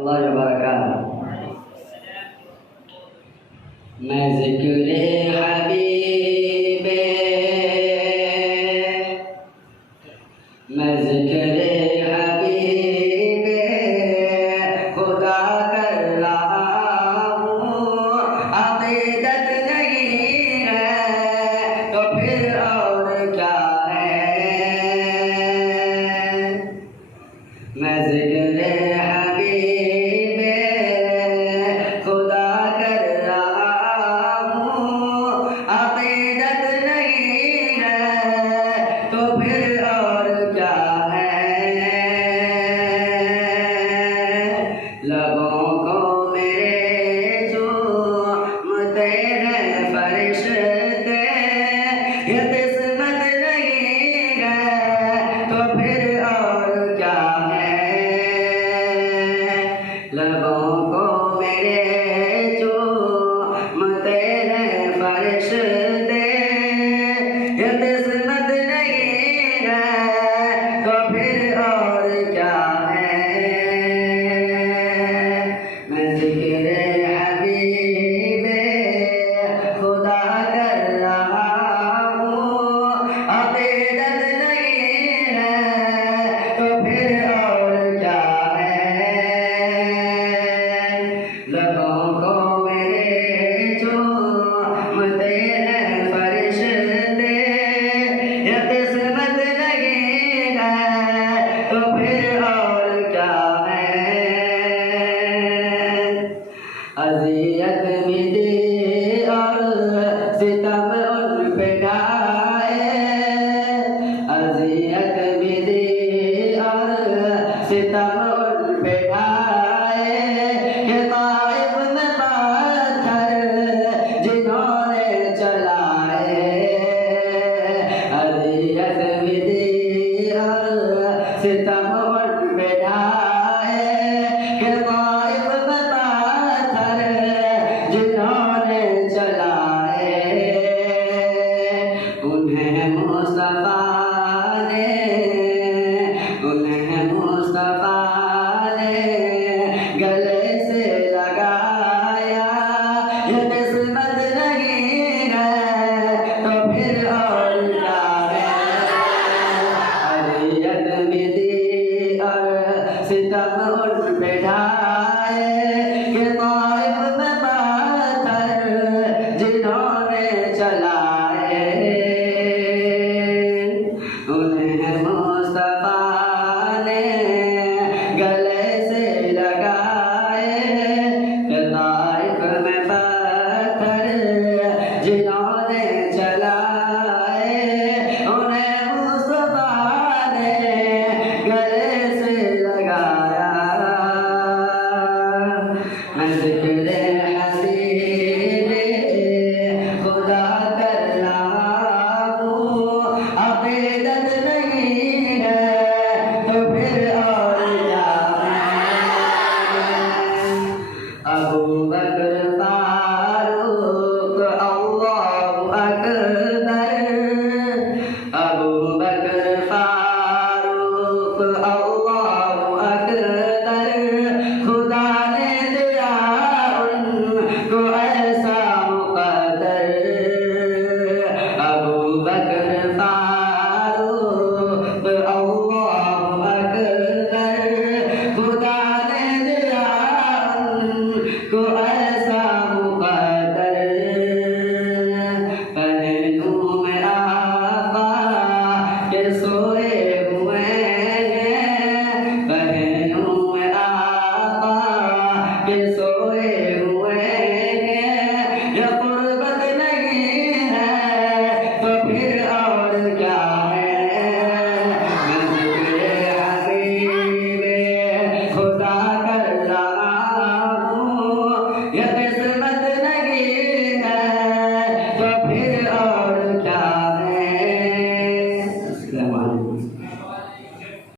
अल्लाह वबरकातुहू। मैं ज़िक्र हबीबे, मैं ज़िक्र हबीबे खुदा कर रहा हूँ। अक़ीदत नहीं है तो फिर और क्या है। मैं ज़िक्र हबीबे खुदा कर रहा हूँ। अक़ीदत नहीं है तो फिर और क्या है। लबों को मेरे चूमते हैं फरिश्ते, ये किस्मत नहीं है तो फिर और क्या है। लबों को मेरे चूमते हैं फरिश्ते, ये किस्मत नहीं है तो फिर और क्या है। मैं ज़िक्र हबीबे खुदा कर रहा हूँ। अक़ीदत नहीं है तो फिर और क्या है। लबों को मेरे चूमते हैं फरिश्ते, ये किस्मत नहीं है तो फिर और क्या है। अज़ियत भी दी और सितम उन पे ढाए, अज़ियत भी दी और सितम उन पे ढाए। कि ताइफ में पत्थर जिन्होंने चलाए, अज़ियत भी दी और सितम उन पे ढाए। कि ताइफ में पत्थर जिन्होंने चलाए, उन्हें मुस्तफा ने गले से लगाया। ये किस्मत नहीं है तो फिर और क्या है। अज़ियत भी दी और सितम उन पे ढाए। कि ताइफ में पत्थर जिन्होंने चलाए, उन्हें मुस्तफा ने गले से लगाए। कि ताइफ में पत्थर जिन्होंने चलाए, उन्हें मुस्तफा ने गले से लगाया। मैं ज़िक्र हबीबे खुदा कर रहा हूँ। अक़ीदत नहीं है तो फिर और क्या है। अबू बकर फारूक अल्लाहु अकबर, अबू बकर फारूक अल्लाहु अकबर। खुदा ने दिया उनको ऐसा मुक़द्दर। अबू बकर फारूक अल्लाहु अकबर। खुदा ने दिया उनको ऐसा मुक़द्दर। पहलू में आका के सोए